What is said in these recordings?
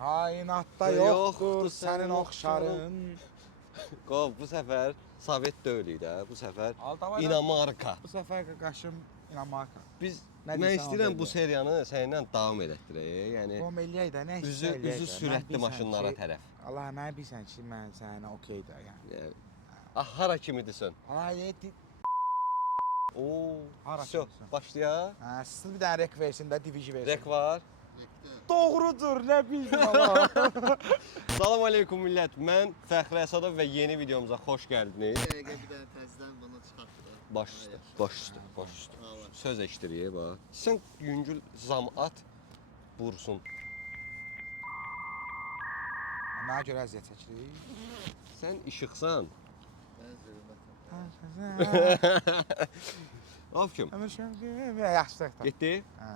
Kainatda yoxdur sənin oxşarın. Qov, bu səfər Sovet dövrü də, bu səfər Altavayda- İnamarka. Bu səfər qaşım İnamarka. Biz Nə mən deyirsən, istəyirəm o bu deyil. seriyanı səninlə davam elətdirək. Yəni Qom eləyək də, nə üzü sürətli maşınlara tərəf. Allah mənə bilsən ki, mən sənə okey də yəni. Yəni hara kimidirsən? Ana yedi. Oo, Hara всё, kimisən? başlayaq. Hə, siz bir dənə rek versin də, diviji versin. Rek var. Doğrudur, nə bildim Allah. Salam aleykum millət. Mən Fəxri Əsədov və yeni videomuza xoş gəldiniz. Dəqiqə bir dənə təzədən bunu çıxartdı da. Baş üstə. Söz eşidirik bax. Sən yüngül zam at vursun. Mənə görə əziyyət çəkirik. Sən işıqsan. Mən zülmətəm. Afkim. Əmrşəm və yaxşılıq da. Getdi. Hə.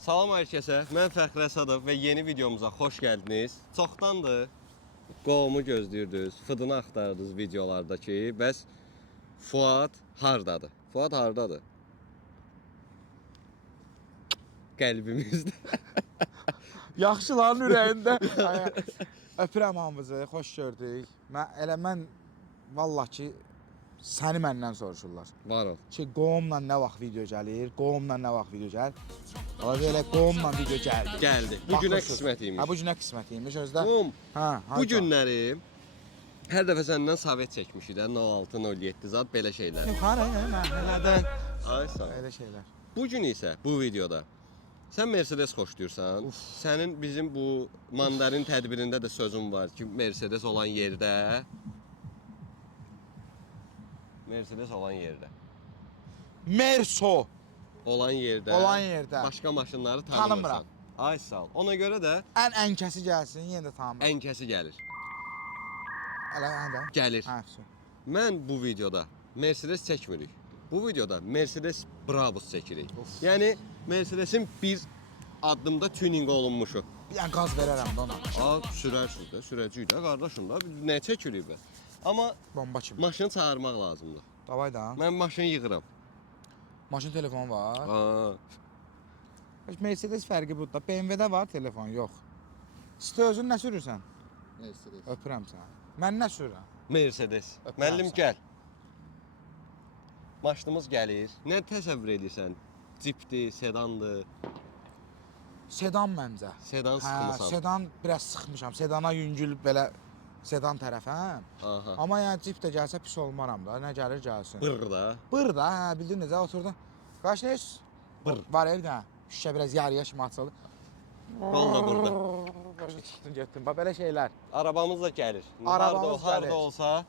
Salam hər kəsə. Mən Fəxri Əsədov və yeni videomuza xoş gəldiniz. Çoxdandır qovumu gözləyirdiniz, fıdını axtardınız videolardakı. Bəs Fuad hardadır? Fuad hardadır? Qəlbimizdə. Yaxşıların ürəyində. Öpürəm hamınızı, xoş gördük. Mən vallahi ki səni məndən soruşurlar. Var ol. Ki qovumla nə vaxt video gəlir, qovumla nə vaxt video gəlir. Ala belə qovumla video gəldi. Gəldi. Bu günə Baxırsınız. qismət imiş. Ha bu günə qismət imiş özdə. Qovum, Hə, bu günləri hər dəfə səndən Sovet çəkmişik də 06-07 zat belə şeylər. yuxarı məhəllədən Ay sağ ol. elə şeylər. Bu gün isə bu videoda sən Mercedes xoşlayırsan. Sənin bizim bu mandarin tədbirində də sözün var ki, Mercedes olan yerdə Merso olan yerdə başqa maşınları Tanımıram. tanımırsan. Ay sağ ol. Ona görə də ən kəsi gəlsin, yenə də tamam. ən kəsi gəlir. Elə hə. Gəlir. Hə, su. Mən bu videoda Mercedes çəkmirik. Bu videoda Mercedes Brabus çəkirik. Yəni Mercedesin bir addımda tuning olunmuşu. Bir dənə qaz verərəm də ona. Sürərsiniz də, sürəcəyik də qardaşım da. Biz nə çəkirik bə? Amma Bomba kimi. maşını çağırmaq lazımdır. Davay da. Mən maşını yığıram. Maşın telefonu var. Aa, Mercedes fərqi budur. BMW-də var telefon, yox. Sən özün nə sürürsən? Mercedes. Öpürəm səni. Mən nə sürürəm? Mercedes. Öpürəm Müəllim səni. gəl. Maşınımız gəlir. Nə təsəvvür edirsən? Cipdir, sedandır. Sedan məncə. Sedan Hə, sıxmısan. sedan biraz sıxmışam. Sedana yüngül belə sedan tərəfəm. Aha. Amma yəni cip də gəlsə pis olmaram da. Nə gəlir gəlsin. Bır da. Bır da, hə, bildin necə oturdun. Qaç nə iş? Bır. Var evdə. Şüşə biraz yarıya kimi açıldı. Qol da burada. Çıxdın getdin. Bax belə şeylər. Arabamız da gəlir. Arabamız harda gəlir. olsa,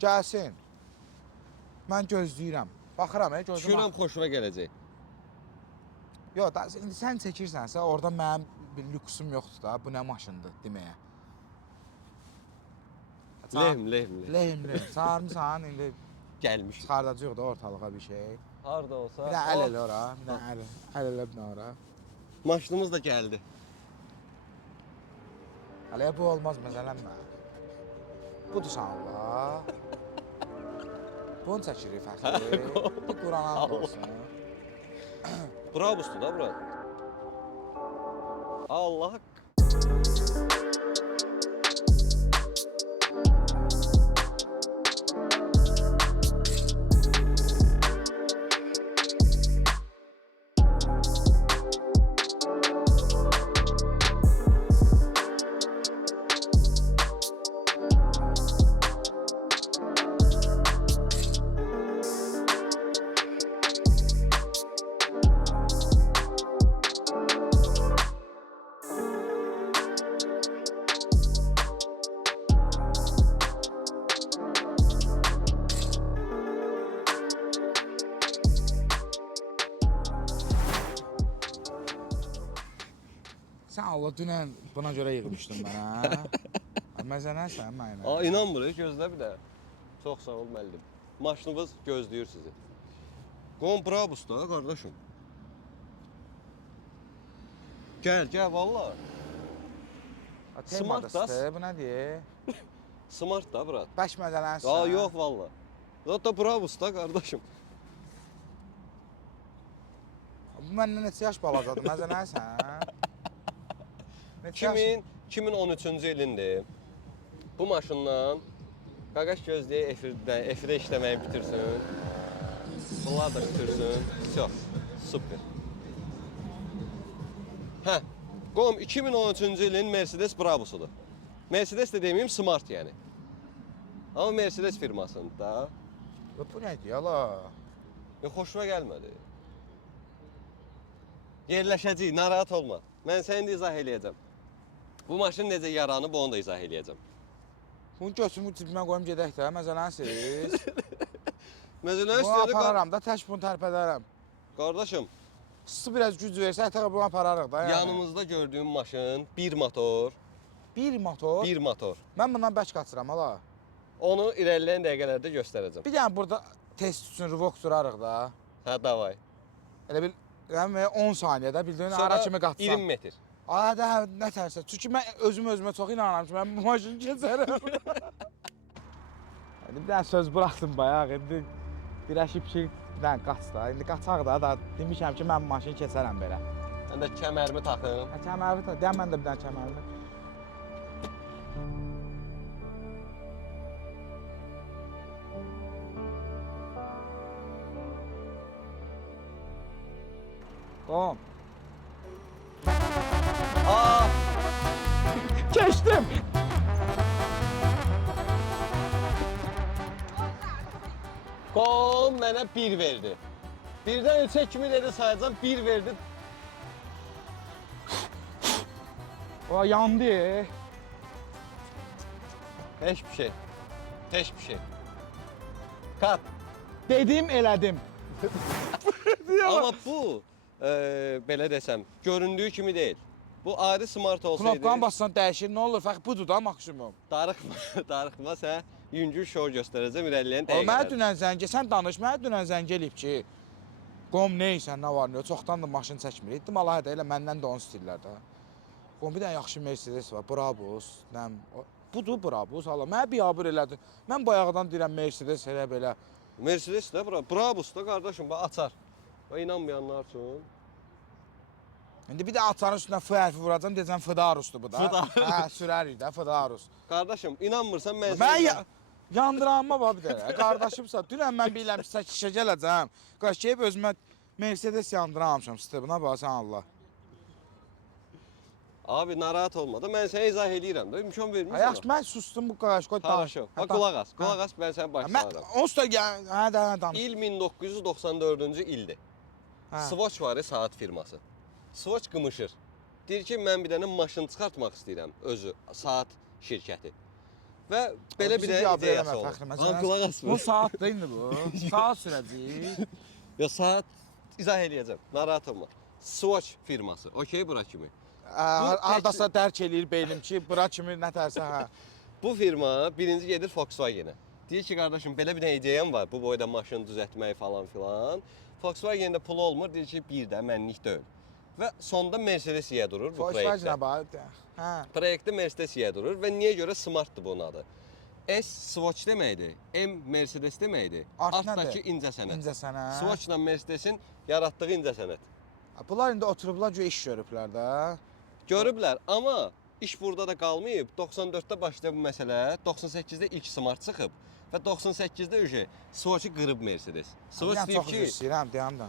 Gəlsin. Mən gözləyirəm. Baxıram, gözüm. düşünürəm xoşuna gələcək. Yox, da indi sən çəkirsənsə, orada mənim bir lüksüm yoxdur da. Bu nə maşındır deməyə. Lehm. Lehim. Çağırmısan indi Gəlmiş. çıxardacağıq da ortalığa bir şey. Harda olsa. Bir də əl elə ora, bir də əl elə bir də ora. Maşınımız da gəldi. Hələ bu olmaz məsələnmə. Budur Allah. Bunu çəkirik fəxri. Bu Qur'an olsun. Brabusdur da bura. Allah haqqı. Sən Allah dünən buna görə yığmışdın mənə. Məsələn sən mənə. İnanmırıq, gözlə bir də. Çox sağ ol müəllim. Maşınınız gözləyir sizi. Qom Brabus da qardaşım. Gəl valla. Smart da. Bu nədir? Smart da bura. Bəş məzələnsən. Yox valla. Zaten Brabus da qardaşım. Bu məndən neçə yaş balacadır, məzələnsən. Neçə 2013-cü ilindir. Bu maşından qaqaş gözləyək efirdə işləməyi bitirsin. Bunlar da bitirsin. Все, super. Hə, qoyum 2013-cü ilin Mercedes Brabus'udur. Mercedes de demeyeyim, Smart yani. Ama Mercedes firmasında da. Bu nədir yala? Xoşuma gəlmədi. Yerləşəcəyik, narahat olma. Mən səni də izah eləyəcəm. Bu maşın necə yaranıb, onu da izah eləyəcəm. Bunu götürümü cibimə qoyum gedək də, məzələnsiz. Məsələn, Bunu apararam da, tək bunu tərpədərəm. Qardaşım, Sısı biraz güc versə, ətəqə bunu apararıq da. Yəni. yanımızda gördüyüm maşın bir motor. Bir motor. Bir motor. Mən bundan bək qaçıram, hala. Onu irəliləyən dəqiqələrdə göstərəcəm. Bir dənə burada test üçün rıvok sürarıq da. Hə, davay. Elə bil, yəni 10 saniyədə bildiyin Sonra ara kimi qaçsam. 20 metr. Ay da nə tərsə. Çünki mən özümə çox inanıram ki, mən bu maşını keçərəm. İndi bir dənə söz buraxdım bayaq. İndi birəşib ki, bir dənə qaç da. İndi qaçaq da demişəm ki, mən bu maşını keçərəm belə. Mən də kəmərimi taxım. Hə, kəmərli ta. Deyəm mən də bir dənə kəmərli. Qom. Aa, Keçdim. qom mənə 1 verdi. Birdən 3-ə kimi dedi sayacam, 1 verdi. O yandı. Heç bir şey. Heç bir şey. Kat. Dedim, elədim. Amma bu, belə desəm, göründüyü kimi deyil. Bu adi Smart olsaydı, Knopkanı bassan dəyişir, nə olur? Fəqət budur da maksimum. darıxma sən yüngül şou göstərəcəm irəliləyən O mənə dəqiqələr. dünən zəng, sən danış, mənə dünən zəng eləyib ki, qom neysən, nə var, nə yox, çoxdan da maşın çəkmir. Etdim Allah hədə elə məndən də onu istəyirlər də. Qom bir dənə yaxşı Mercedes var, Brabus, nəm, budur Brabus, hala. Mənə biabır elədin. Mən bayaqdan deyirəm Mercedes elə belə. Mercedes də, Brabus da qardaşım, bax açar. Və inanmayanlar üçün. İndi bir də açarın üstünə F hərfi vuracam, deyəcəm Fıdarusdur bu da. Fıdarus. Hə, sürərik də Fıdarus. Qardaşım, inanmırsan mən Mən yandıranma var bir dənə. Qardaşımsa, dünən mən bilirəm ki, işə gələcəm. Qaşıyıb özümə Mercedes yandıramamışam. Buna bax, sən Allah. Abi narahat olma da mən sənə izah eləyirəm də, imkan vermirsən. Yaxşı, mən sustum bu qardaş, qoy danış. Хорошо. Bax qulaq as. Qulaq as, mən səni başlayıram. Onsuz da hə də danış. İl 1994-cü ildir. Hə. Swatch var saat firması. Swatch qımışır. Deyir ki, mən bir dənə maşın çıxartmaq istəyirəm özü, saat şirkəti. Və belə bir dənə ideyası olur. Qulaq Bu asmır. saatdır indi bu. Saat sürəcək. Ya saat izah eləyəcəm. Narahat olma. Swatch firması. Okey bura kimi. Hardasa dərk eləyir beynim ki, bura kimi nətərsə hə. Bu firma birinci gedir Volkswagen-ə. Deyir ki, qardaşım belə bir dənə ideyam var, bu boyda maşın düzəltmək falan filan. Volkswagen-də pul olmur, deyir ki, bir də mənlik deyil. Və sonda Mercedes yeyə durur bu proyektdə. Volkswagen-ə bax. Hə. Proyektdə Mercedes yeyə durur və niyə görə Smart-dır bunun adı. S Swatch deməkdir, M Mercedes deməkdir. Art Altdakı nədir? incə sənət. İncə sənət. Swatch-la Mercedesin yaratdığı incə sənət. Bunlar indi oturublar iş görüblər də. Görüblər, amma iş burada da qalmayıb. 94-də başlayıb bu məsələ, 98-də ilk Smart çıxıb və 98-də ücə Swatch-ı qırıb Mercedes. Swatch deyib Çox ki, istəyirəm, deyəm də.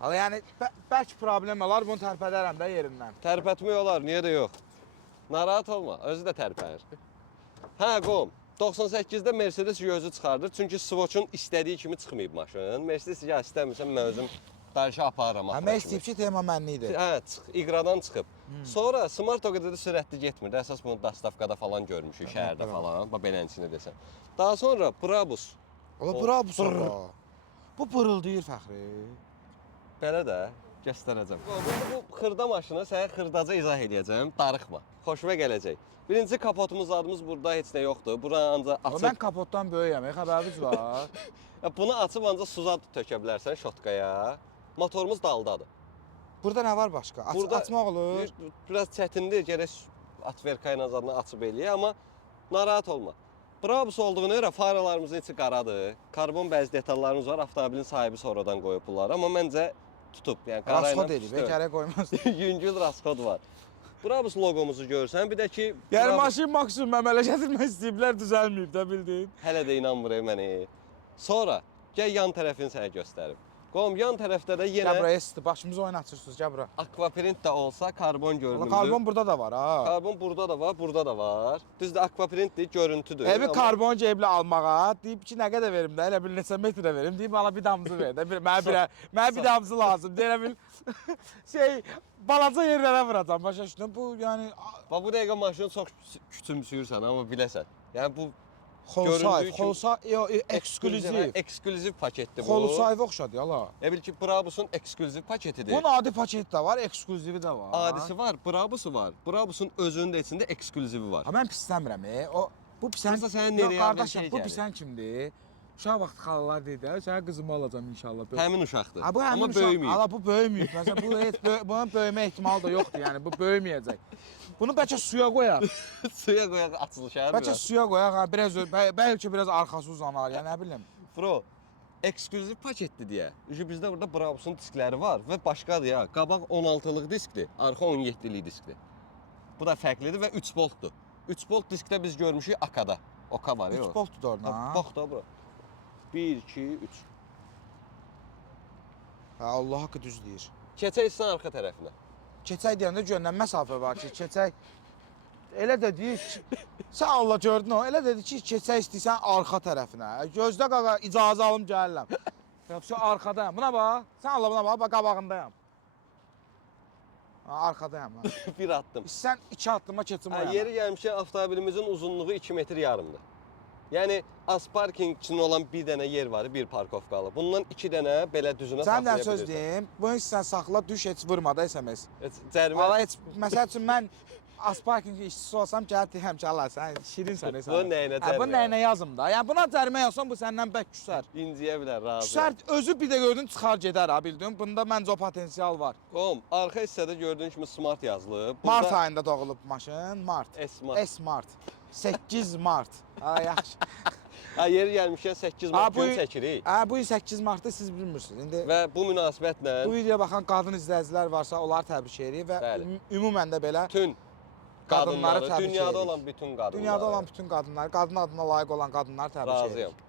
Amma yəni bəlkə problem olar, bunu tərpədərəm də yerindən. tərpətmək olar, niyə də yox. Narahat olma, özü də tərpənir. Hə, qom. 98-də Mercedes gözü çıxardır, çünki Swatch-un istədiyi kimi çıxmayıb maşın. Mercedes ya istəmirsən, mən özüm dərşə aparıram. Hə, mən istəyib ki, tema mənlidir. Hə, iqradan çıxıb. Sonra Smart o qədər də sürətli getmirdi. Əsas bunu Dastavkada falan görmüşük, şəhərdə falan. Bax belənçini desən. Daha sonra Brabus. Ola Brabus ola. Bu pırıldayır Fəxri. Belə də göstərəcəm. Bu xırda maşını sənə xırdaca izah edəcəm. Darıxma. Xoşuma gələcək. Birinci kapotumuz adımız burada heç nə yoxdur. Bura ancaq Amma açıb. mən kapotdan böyüyəm, xəbəriniz var. Bunu açıb ancaq suza tökə bilərsən şotkaya. Motorumuz daldadır. Burada nə var başqa? Açmaq olur. Biraz çətindir, gərək atverka ilə zadını açıb eləyək, amma narahat olma. Brabus olduğuna görə faralarımızın içi qaradır. Karbon bəzi detallarımız var. Avtomobilin sahibi sonradan qoyub bunları. Amma məncə tutub. Yəni qara ilə Rasxod edib, gərək qoymaz. yüngül rasxod var. Brabus logomuzu görsən, bir də ki Yəni Brabus maşın maksimum əmələ gətirmək istəyiblər, düzəlməyib də bildin. hələ də inanmır məni. Sonra gəl yan tərəfini sənə göstərim. Qom yan tərəfdə də yenə Gəl buraya sıtı, başımızı oynatırsınız, gəl bura. akvaprint də olsa karbon görünümlü. Karbon burada da var ha. Karbon burada da var, burada da var. Düzdür, akvaprintdir, görüntüdür. Evi Amma karbon cebli almağa, deyib ki, nə qədər verim də, elə bil neçə metrə verim, deyib ala bir damcı ver də, mənə bir damcı lazım, deyirəm bil, balaca yerlərə vuracam, başa düşdün, bu yəni, bax bu dəqiqə maşını çox küçümsüyürsən, amma biləsən. Yəni bu Xolsayev, üçün eksklüziv, eksklüziv paketdir bu. Xolsayevə oxşadı, yala. Bil ki, Brabus'un eksklüziv paketidir. Bunun adi paket də var, eksklüzivi də var. Adisi var, Brabus'u var. Brabus'un özünün də içində eksklüzivi var. Ha, mən pisləmirəm, bu pisən, Prosta sənin yox, nereye qardaşım, şey bu gəlir? pisən kimdir? Uşaq vaxt xalalar deyir də, sənə qızımı alacam inşallah. Həmin uşaqdır. Ha, bu həmin Amma uşaq, böyüməyib. ala bu böyüməyib. Məsələn, bu heç bunun böyümə ehtimalı da yoxdur, yəni bu böyüməyəcək. Bunu bəlkə suya qoyaq. Suya qoyaq açılışar Bəlkə suya qoyaq, ha, biraz bəlkə biraz arxası uzanar, yəni nə bilim. Bro, eksklüziv paketdir deyə. Bizdə burada Brabus'un diskləri var və başqadır ya. Qabaq 16-lıq diskdir, arxa 17-lik diskdir. Bu da fərqlidir və 3 voltdur. 3 volt diskdə biz görmüşük Akada. Oka var ya. 3 voltdur da orada. Bax da bura. 1 2 3. Ha, Allah haqqı düz deyir. Keçək sən arxa tərəfinə. Keçək deyəndə görünən məsafə var ki, keçək. Elə də deyir ki, sən Allah gördün o, elə dedi ki, keçək istəyirsən arxa tərəfinə. Gözdə qaqa, icazə alım gəlirəm. Yoxsa arxadayam. Buna bax. Sən Allah buna bax, bax qabağındayam. Ha, arxadayam. Ha. Bir addım. Sən 2 addıma keçim o yana. Yeri gəlmişə avtomobilimizin uzunluğu 2 metr yarımdır. Yəni az parking üçün olan bir dənə yer var, bir parkovkalı. Bundan 2 dənə belə düzünə Sən saxlaya də söz bilirsən. deyim, bunu sən saxla, düş heç vurma da SMS. Cərimə Valla heç, məsəl üçün mən Asparking işçisi olsam gəlib deyəm ki, Allah sən şirinsən. Bunun nəyinə cərimə? Bunun nəyinə yazım da. Yəni buna cərimə yazsan bu səndən bək küsər. inciyə bilər, razı. Küsər, özü bir də gördün çıxar gedər ha, bildin. Bunda məncə o potensial var. Qom, arxa hissədə gördüyün kimi Smart yazılıb. Mart ayında doğulub maşın, Mart. S-Mart. S-Mart. 8 Mart. Ha, yaxşı. Ha, yeri gəlmişkən 8 Mart bu- günü çəkirik. Ha, bu il 8 Martda siz bilmirsiniz. İndi Və bu münasibətlə bu videoya baxan qadın izləyicilər varsa, onları təbrik edirik və Bəli. ümumən də belə bütün qadınları qadınları, təbrik dünyada edirik. olan bütün qadınları. Dünyada olan bütün qadınlar, qadın adına layiq olan qadınları təbrik razıyam. edirik.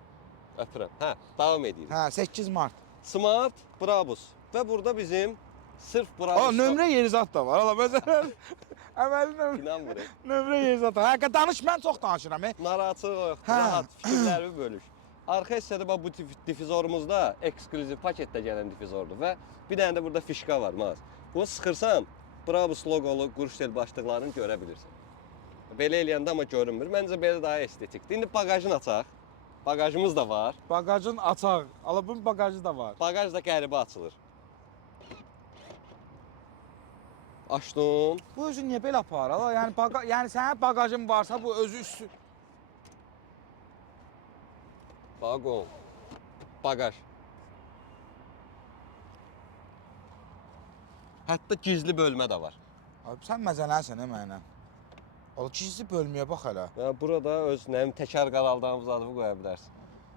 Öpürəm. Hə, davam edirik. Hə, 8 Mart. Smart Brabus və burada bizim sırf Brabus. O nömrə yeri zat da var. Ala məsələn əməli nömrə, İnanmıram. nömrə yeri zat. Həqiqətən danış, mən çox danışıram. Narahatçılıq yoxdur. Hə. Rahat fikirlərimi bölüş. Arxa hissədə bax bu difizorumuzda eksklüziv paketdə gələn difizordur və bir dənə də burada fişka var, Maz. Bunu sıxırsan, Brabus loqolu Qurştel başlıqlarını görə bilirsən. Belə eləyəndə amma görünmür. Məncə belə daha estetikdir. İndi bagajını açaq. Bagajımız da var. Bagajın açaq. Ala bunun bagajı da var. Bagaj da qəribə açılır. Açdım. Bu özü niyə belə apar? Ala yəni yəni sənin bagajın varsa bu özü üstü. Vagon. Bagaj. Hətta gizli bölmə də var. Abi sən məzələnsən mənə. O gizli bölməyə bax hələ. Ya burada öz nəyim təkər qaraldığımız adını qoya bilərsən.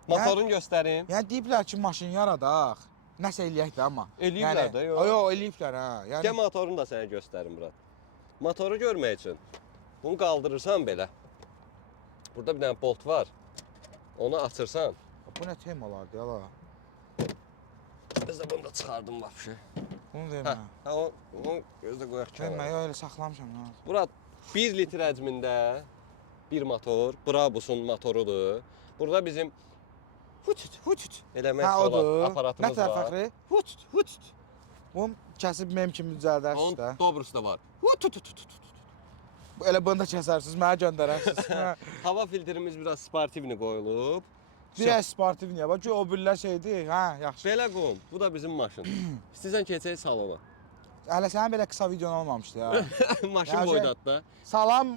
Motorunu göstərim. Yəni deyiblər ki, maşın yaradaq. Nəsə eləyək də amma. Eləyiblər də, yox. Yox, eləyiblər hə. Gəl Yəni motorunu da sənə göstərim Murad. Motoru görmək üçün bunu qaldırırsan belə. Burada bir dənə bolt var. Onu açırsan. bu nə temalardır yala. Biz də bunu da çıxardım vəbşi. Bunu Hə, demə. onu gözdə qoyaq Demə, kənara. yox elə saxlamışam ha. Murad 1 litr həcmində bir motor, Brabus'un motorudur. Burada bizim hut eləmək Hə, olan odur. aparatımız Nə var. fəxri? Hut. Bunu kəsib mem kimi düzəldərsiniz də. Onun dobrusu da var. Hut. Bu elə bunu da kəsərsiniz, mənə göndərərsiniz. Hə. Hava filtrimiz biraz sportivni qoyulub. Biraz sportiv niyə? Bax ki, o birlər şeydir. Hə, yaxşı. Belə qom, bu da bizim maşın. İstəyirsən keçək salona. Hələ sənin belə qısa videon olmamışdı ya. Maşın Ya, boydatda. Salam,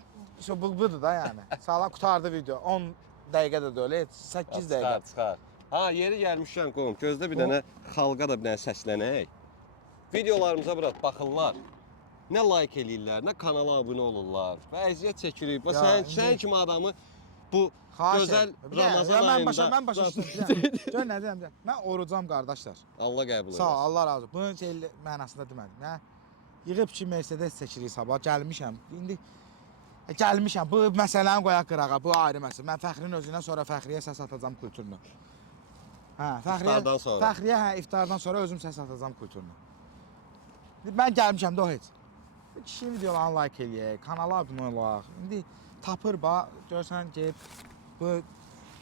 budur da yəni. Salam qutardı video. 10 dəqiqə də deyil, 8 dəqiqə. Çıxar. Ha, yeri gəlmişkən qom, gözdə bir dənə xalqa da bir dənə səslənək. Videolarımıza biraz baxırlar. Nə like eləyirlər, nə kanala abunə olurlar və əziyyət çəkirik. Və Ya, sənin kimi adamı bu Xahiş gözəl edirəm. Bir də, Ramazan ya ayında. Mən başa düşdüm. Gör nə deyirəm. Mən orucam qardaşlar. Allah qəbul etsin. Sağ ol, Allah razı olsun. Bunun şey mənasında demədim. Hə? Yığıb ki Mercedes çəkirik sabah. Gəlmişəm. İndi gəlmişəm. Bu məsələni qoyaq qırağa. Bu ayrı məsələ. Mən Fəxrin özündən sonra Fəxriyə səs atacağam kulturunu. Hə, İftardan sonra. Fəxriyə iftardan sonra özüm səs atacağam kulturunu. Mən gəlmişəm də o heç. Bu kişinin videolarını like eləyək, kanala abunə olaq. İndi tapır bax, görsən ki bu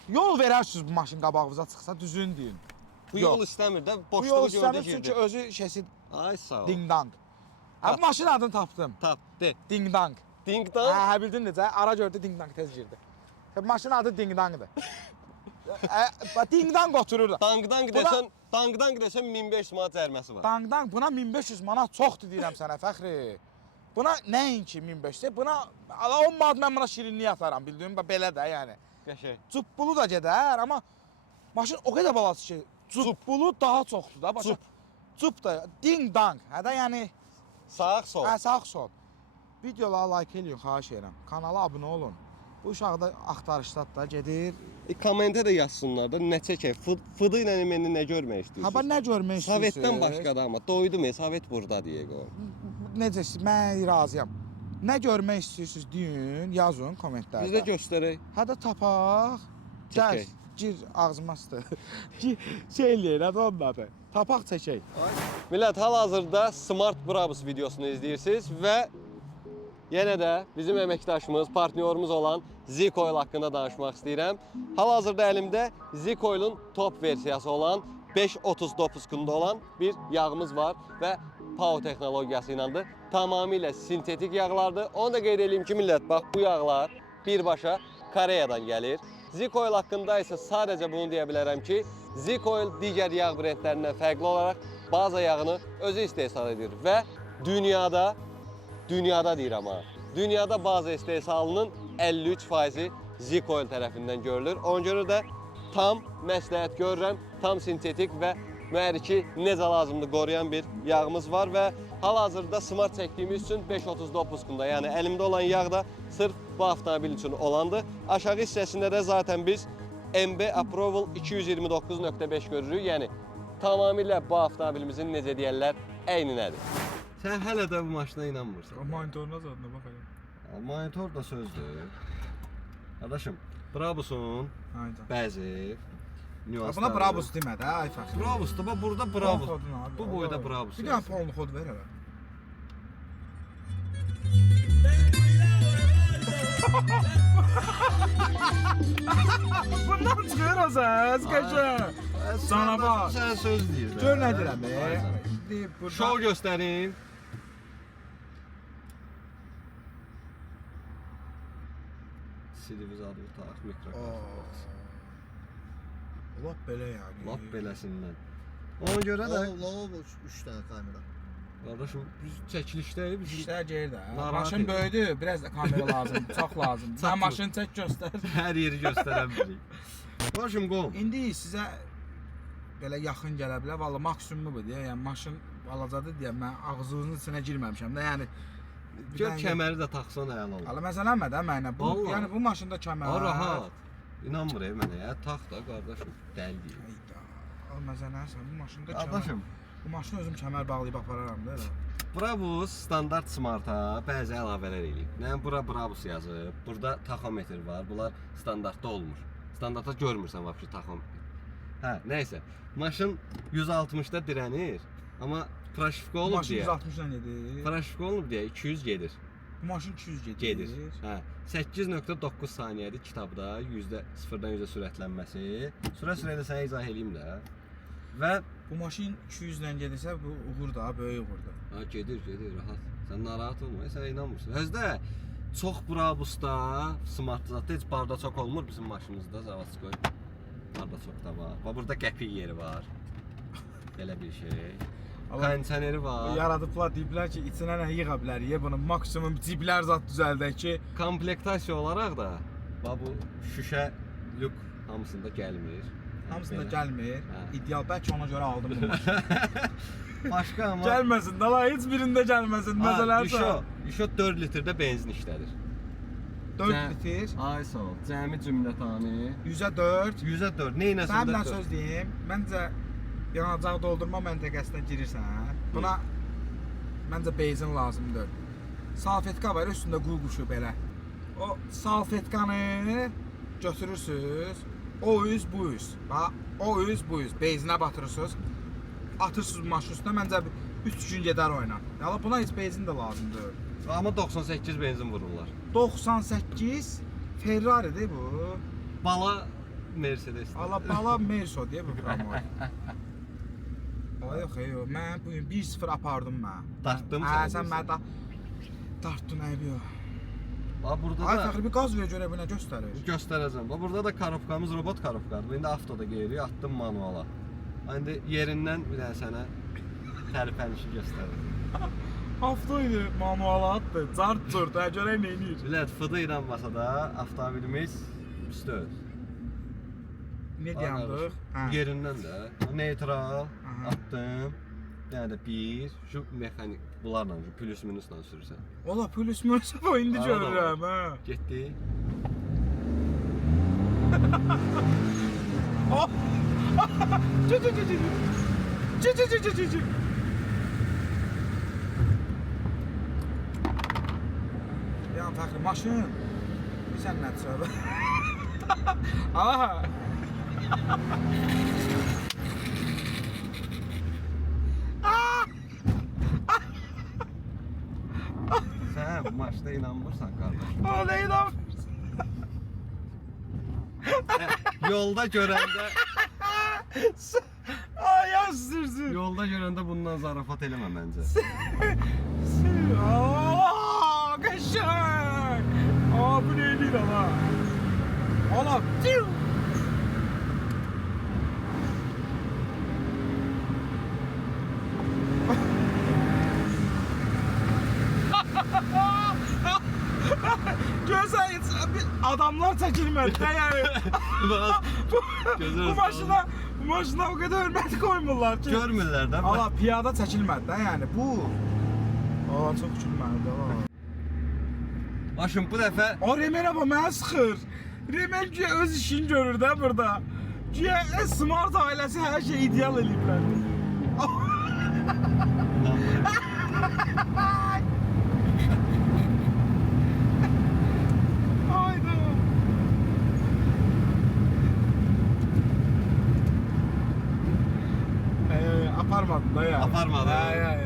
yol verərsiniz bu maşın qabağınıza çıxsa düzün deyin. Bu yol istəmir də, Bu yol boşluğu gördü istəmir çünki girdi. özü şeysi Ay sağ ol. ding dang. Ha bu maşın adını tapdım. Tap, de. Ding dang. Ding dong. Hə, bildin necə? Ara gördü ding dang tez girdi. Maşının adı ding dangdır. Ding dang oturur da. Dang dang desən 1500 manat cəriməsi var. Dang dang buna 1500 manat çoxdur deyirəm sənə Fəxri. Buna nəinki 1500, buna 10 manat mən buna şirinlik ataram, bildin mi? Belə də yəni. Qəşəng. Cubbulu da gedər, amma maşın o qədər balası ki, cubbulu daha çoxdur da. Başa. Cub da ding dang. Hə də yəni Sağ sol. hə sağ sol. Videolara like eləyin, xahiş edirəm. Kanala abunə olun. Bu uşaq da axtarışdadır da gedir. Kommentə də yazsınlar da nə çəkək. Fıdı ilə məni nə görmək istəyirsiniz? Ha bax nə görmək istəyirsiniz? Sovetdən başqadır amma doydum Sovet burada deyə qoy. Necə mən razıyam. Nə görmək istəyirsiniz deyin, yazın kommentlərdə. Biz də göstərək. Hə də tapaq. Gəl, Çəkək. gir ağzıma sıxdı. Şey eləyir, hə də onun adı. Tapaq çəkək. Millət, hal-hazırda Smart Brabus videosunu izləyirsiniz və yenə də bizim əməkdaşımız, partnyorumuz olan Z-Coil haqqında danışmaq istəyirəm. Hal-hazırda əlimdə Z-Coil'un top versiyası olan 539-kunda olan bir yağımız var və PAO texnologiyası iləndir. Tamamilə sintetik yağlardır. Onu da qeyd edeyim ki, millət, bax bu yağlar birbaşa Koreyadan gəlir. Z-Coil haqqında isə sadəcə bunu deyə bilərəm ki, Z-Coil digər yağ brendlərindən fərqli olaraq baza yağını özü istehsal edir və dünyada deyirəm ha, dünyada baza istehsalının 53%-i Z-Coil tərəfindən görülür. Ona görə də tam məsləhət görürəm, tam sintetik və mühərriki necə lazımdır qoruyan bir yağımız var və hal-hazırda Smart çəkdiyimiz üçün 539-kunda, yəni əlimdə olan yağ da sırf bu avtomobil üçün olandır. Aşağı hissəsində də zaten biz MB Approval 229.5 görürük, yəni tamamilə bu avtomobilimizin necə deyərlər, əyninədir. Sən hələ də bu maşına inanmırsan. Monitoruna zadına bax elə. Monitor da sözdür. Qardaşım, Brabusun Ayda. bəzi nüansları. Buna Brabus demə də, ay Fəxri. Brabus da, bax burada Brabus. Bu boyda Brabus. Bir dənə polnu kod ver hələ. Bundan çıxır o səs, qəşəng. Sana bax. Sən söz deyirsən. Gör nə deyirəm, deyib burada. Şov göstərin. Televizor taq, mikrofon. Lap belə yəni. Lap beləsindən. Ona görə də Lavabo 3 dənə kamera. qardaşım biz çəkilişdəyik, biz İşlər gedir də. Narahat Maşın edir. böyüdü, biraz da kamera lazım, çox lazım. Sən maşını çək göstər. hər yeri göstərə bilirik. Qardaşım qol. İndi sizə belə yaxın gələ bilər. Valla maksimumu bu deyə. Yəni maşın balacadır deyə mən ağzınızın içinə girməmişəm də. Yəni Gör kəməri də taxsan əla olur. Hala məsələnmə də mənə. Bu Vallahi. yəni bu maşında kəmər. Ha rahat. İnanmır mənə ya. Tax da qardaşım. Dəli deyil. Hayda. Al məsələn bu maşında Qardaşım, kəmər. Bu maşını özüm kəmər bağlayıb apararam da elə. Brabus standart Smarta bəzi əlavələr eləyib. Yəni bura Brabus yazıb. Burada taxometr var. Bunlar standartda olmur. Standartda görmürsən vəbşi taxometr. Hə, nəysə. Maşın 160-da dirənir. Amma praşifika Bu olub maşın deyə. 160-dan gedir. Praşifika olub deyə 200 gedir. Bu maşın 200 gedir. Gedir. Hə. 8.9 saniyədir kitabda %0-dan 100-ə sürətlənməsi. Sürə də sənə izah eləyim də. Və Bu maşın 200 ilə gedirsə bu uğur da, böyük uğurdur. ha gedir rahat. Sən narahat olma, sən inanmırsan. Özdə çox Brabusda, Smart zətdə heç barda çox olmur bizim maşınımızda, Zavadskoy. Barda çox da var. Və burada qəpik yeri var. Belə bir şey. Kondisioneri var. Yaradıblar deyiblər ki, içinə nə yığa bilərik, bunun maksimum ciblər zat düzəldək ki, Komplektasiya olaraq da bax bu şüşə lük hamısında gəlmir. hamısında Belə. gəlmir. Hə. İdeal bəlkə ona görə aldım bu maşını. Başqa amma Gəlməsin də la, heç birində gəlməsin. Məsələn, İşo 4 litrdə benzin işlədir. 4 litir. Ay sağ ol. Cəmi cümlətani. 100-ə 4. 100-ə 4. Neynəsən? Sən bir söz deyim. Məncə yanacaq doldurma məntəqəsinə girirsən. Buna məncə benzin lazımdır. Salfetka var üstündə quşu belə. O salfetkanı götürürsüz. O üz bu üz. Bax, o üz bu üz. Benzinə batırırsınız. Atırsınız maşın üstünə. Məncə 3 gün gedər oyna. Yəni buna heç benzin də lazımdır. Amma 98 benzin vururlar. 98 Ferrari'dir bu. Bala Mercedes. Allah bala Merso deyə bu promoy. Ay yox, yox. Mən bu gün 1-0 apardım mən. Dartdım Hə, sən sən mənə dartdın ayıb yox. Bax burada Ay da fəxri bir qaz ver görə bu nə göstərir? göstərəcəm. Bax burada da karobkamız robot karobkadır. İndi avtoda gelirik, atdım manuala. İndi yerindən bir dənə sənə tərpənişi göstərirəm. Avtoydu, manualatdı, cart-curt, hə görək nə edir? Bilət, fıdı ilə masada avtomobilimiz üstü. Ne deyəndıq? Hə. Yerindən də neutral Aha. atdım. Yəni də bir şu mexanik bunlarla plus minusla sürürsən. Ola plus minus bu indi Arada görürəm, hə. Getdi. Oh! Cı cı cı cı. Cı cı cı cı cı cı. Ya fəxri maşın. Sən nə söhbə? Aha. Sən bu maçda inanmırsan qardaş. O nə inan? Yolda görəndə Ay yazdırsın. yolda görəndə bundan zarafat eləmə məncə. Aa, qəşəng. Aa, bu nə edir ala? Ala, tiu. Gözəl, adamlar çəkilmədi də yəni. Bu maşına o qədər hörmət qoymurlar ki. Görmürlər də. Ala piyada çəkilmədi də yəni bu. Aa çox çəkilmədi ala. Maşın bu dəfə O Remel amma mənə sıxır. Remel ki öz işini görür də burada. Ki smart ailəsi hər şey ideal eləyiblər. Hayda. Aparmadın da ya. Aparmadı. Ya.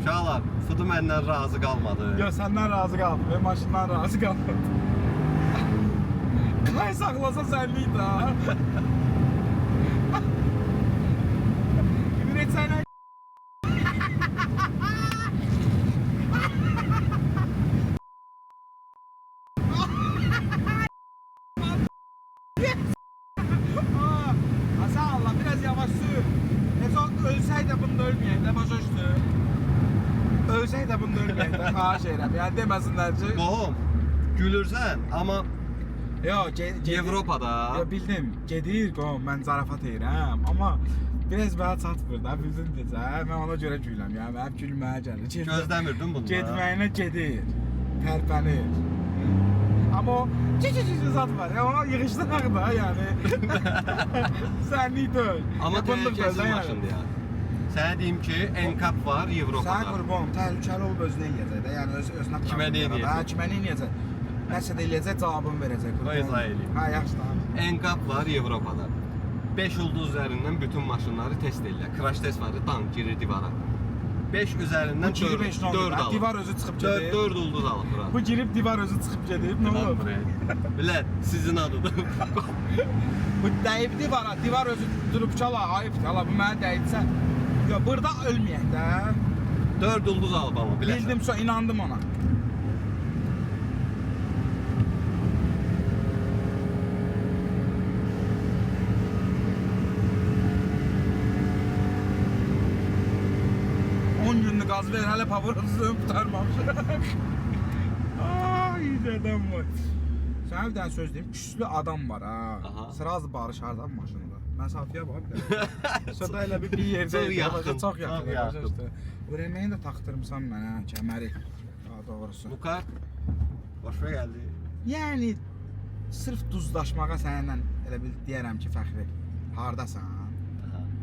uşaqlar fıdı məndən razı qalmadı. Ya səndən razı qaldım və maşından razı qaldım. Qay saxlasa sənlik də. İbrət sənə Hasan Allah biraz yavaş sür. Ölsəydə bunda ölməyək də başa düşdü. Ölsək də bunda ölməyək də xahiş edirəm. Yəni deməsinlər ki, Qohum, gülürsən, amma Avropada Ya bildim, gedir qom, mən zarafat edirəm, amma biraz mənə çatmır da, bildin necə? Mən ona görə gülürəm. Yəni mənim gülməyə gəlir. gözləmirdin bunu. Getməyinə gedir. Tərpənir. Amma o cici zat var. Ya ona yığışdıraq da yəni. Sənlik deyil. Amma Yapınlıq təhlükəsiz deyil, maşındır ya. Sənə deyim ki, NCAP var Sən Avropada. qurban, təhlükəli olub özünə eləyəcək də, yəni özünə Kimə problem deyəcək? yaradar. Hə, kimə eləyəcək? Nəsə də eləyəcək, cavabını verəcək. qurban. O izah eləyib. Hə, yaxşı tamam. NCAP var Avropada. 5 ulduz üzərindən bütün maşınları test edirlər. Crash test var, dank girir divara. 5 üzərindən 4 alır. Divar özü çıxıb gedir. 4 ulduz alır bura. Bu girib divar özü çıxıb gedir. Nə olub? Bilət, sizin adıdır. Bu dəyib divara, divar özü durub çala, ayıbdır. Ala bu mənə dəyibsə. Ya burada ölməyək də. 4 ulduz alıb amma biləsən. Bildim, sonra inandım ona. Gaz ver, hələ pavrasını qutarmamış. Ay, adam var. Sənə bir dənə söz deyim, küslü adam var ha. Sırazı barışardan maşında. Məsafəyə bax bir dənə. Södə elə bir yerdə Çox yaxın. Çox yaxın. Bu reməni də taxtırmısan mənə, kəməri. Daha doğrusu. Bu kart başa gəldi. Yəni sırf duzlaşmağa səninlə elə bil deyərəm ki, Fəxri, hardasan?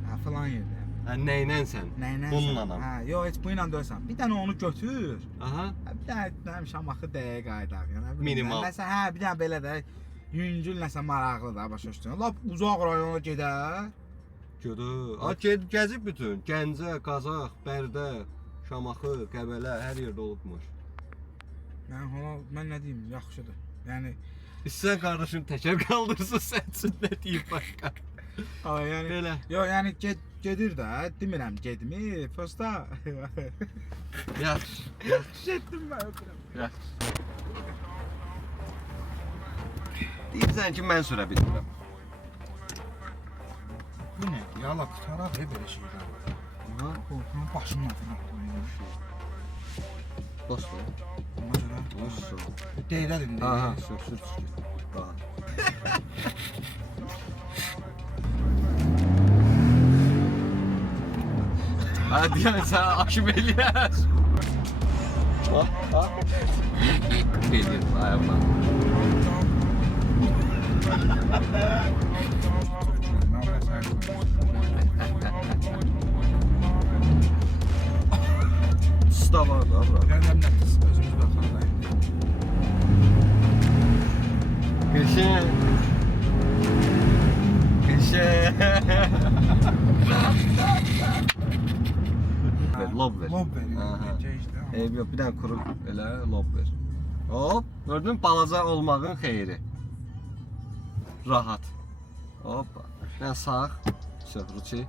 Hə, falan yerdə. Hə, neynənsən? Nəylə? Bununla. Hə, yox, heç bu ilə deyilsən. Bir dənə onu götür. Aha. Hə, bir dənə mənim Şamaxı dəyə qaydaq. Yəni Minimal. Nəsə, hə, bir dənə belə də yüngül nəsə maraqlı da başa düşdün. Lap uzaq rayona gedər. Gəzib bütün. Gəncə, Qazax, Bərdə, Şamaxı, Qəbələ hər yerdə olubmuş. Mən nə deyim, yaxşıdır. Yəni İstəyən qardaşım təkər qaldırsın sən üçün nə deyim başqa. yəni Belə. yox, yəni gedir də, demirəm getmir. Prosta Yaxşı. getdim mən öpürəm. Yaxşı. Deyirsən ki, mən sürə bilmirəm. Bu nə? Yala qutarar belə şeylər. Aha. Qorxuram başımın altına qoyuram. Dostum. Ona görə Dostum. deyirəm indi. Aha, sür. Bax. Hadi yani sen aşım eləyər. Ha? Gelir ayağımdan. Usta var da bura. Gələm nə özümüz baxanda indi. Geçin. Lob ver. Lob verir. Aha. Keçdi. Eyb yox, bir dənə kuru elə lob ver. Hop, gördün balaca olmağın xeyri. Rahat. Hoppa. Mən sağ. Sür, ruçi.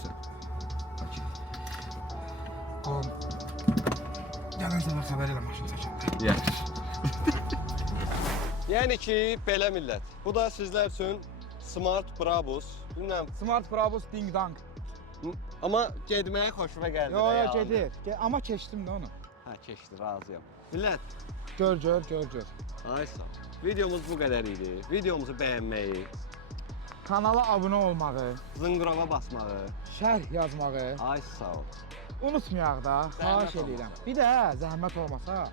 Sür. Okey. Qom. Gələn səfər xəbər elə maşın çəkəndə. Yaxşı. Yəni ki, belə millət. Bu da sizlər üçün Smart Brabus. Bilmirəm, Smart Brabus Ding Dong. amma getməyə xoşuma gəldi. Yo, də yo, yəni. gedir. Amma keçdim də onu. Hə, keçdi, razıyam. Millət, Gör. ay sağ ol. Videomuz bu qədər idi. Videomuzu bəyənməyi, Kanala abunə olmağı, zınqrova basmağı, şərh yazmağı ay sağ ol. unutmayaq da, xahiş Zəhmət edirəm. olmasa. Bir də zəhmət olmasa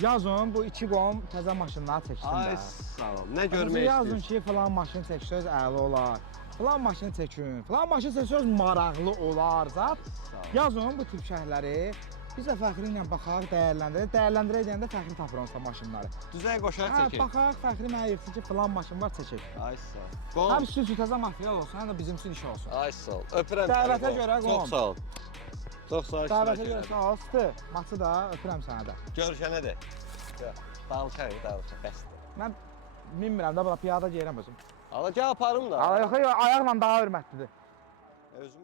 yazın bu 2 qom təzə maşınları çəksin Ay də. sağ ol. Nə Yazın görmək yazın istəyirsən? ki, falan maşın çəksəz əla olar. Falan maşını çəkin. Falan maşın çəksəz maraqlı olar. Zat Sağ ol. yazın bu tip şərhləri. Biz də Fəxri ilə baxaq, dəyərləndirək. Dəyərləndirək deyəndə Fəxri tapırıqsa maşınları. Düzəy qoşar Hə, çəkək. baxaq, Fəxri mənə yırtsın ki, falan maşın var, çəkək. Ay sağ ol. Qom. Həm sizin üçün təzə material olsun, həm də bizim üçün iş olsun. Ay sağ ol. Öpürəm səni. Dəvətə qom. görə qom. Çox sağ ol. Çox sağ ol. Dəvətə iştirak görə elədin. sağ ol, sıtı. Matı da öpürəm sənə də. Görüşənə də. Dalışaq, bəsdir. Mən bilmirəm də, bura piyada geyirəm özüm. Ala gəl aparım da. Ayaqla daha hörmətlidir. Özüm